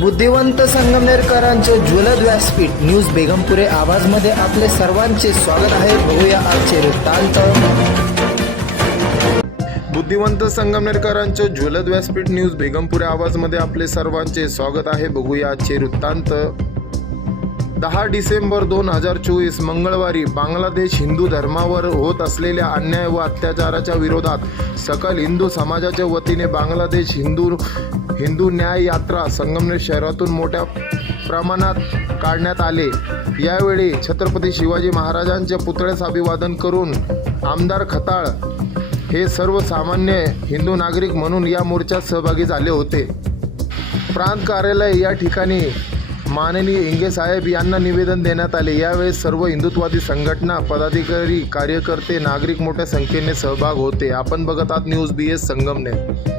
बुद्धिवंत संगमनेरकरांचे ज्वलद व्यासपीठ न्यूज बेगमपुरे आवाजमध्ये आपले सर्वांचे स्वागत आहे. बघूया आजचे वृत्तांत. बुद्धिवंत संगमनेरकरांचे ज्वलद व्यासपीठ न्यूज बेगमपुरे आवाजमध्ये आपले सर्वांचे स्वागत आहे. बघूया आजचे वृत्तांत. दहा डिसेंबर दोन हजार चोवीस मंगळवारी बांगलादेश हिंदू धर्मावर होत असलेल्या अन्याय व अत्याचाराच्या विरोधात सकल हिंदू समाजाच्या वतीने बांगलादेश हिंदू हिंदू न्याय यात्रा संगमनेर शहरातून मोठ्या प्रमाणात काढण्यात आले. यावेळी छत्रपती शिवाजी महाराजांच्या पुतळ्यास अभिवादन करून आमदार खताळ हे सर्वसामान्य हिंदू नागरिक म्हणून या मोर्चात सहभागी झाले होते. प्रांत कार्यालय या ठिकाणी माननीय इंगे साहेब यांना निवेदन देण्यात आले. यावेळी सर्व हिंदुत्वादी संघटना पदाधिकारी कार्यकर्ते नागरिक मोठ्या संख्येने सहभाग होते. आपण बघत आहात न्यूज बी एस संगमनेर.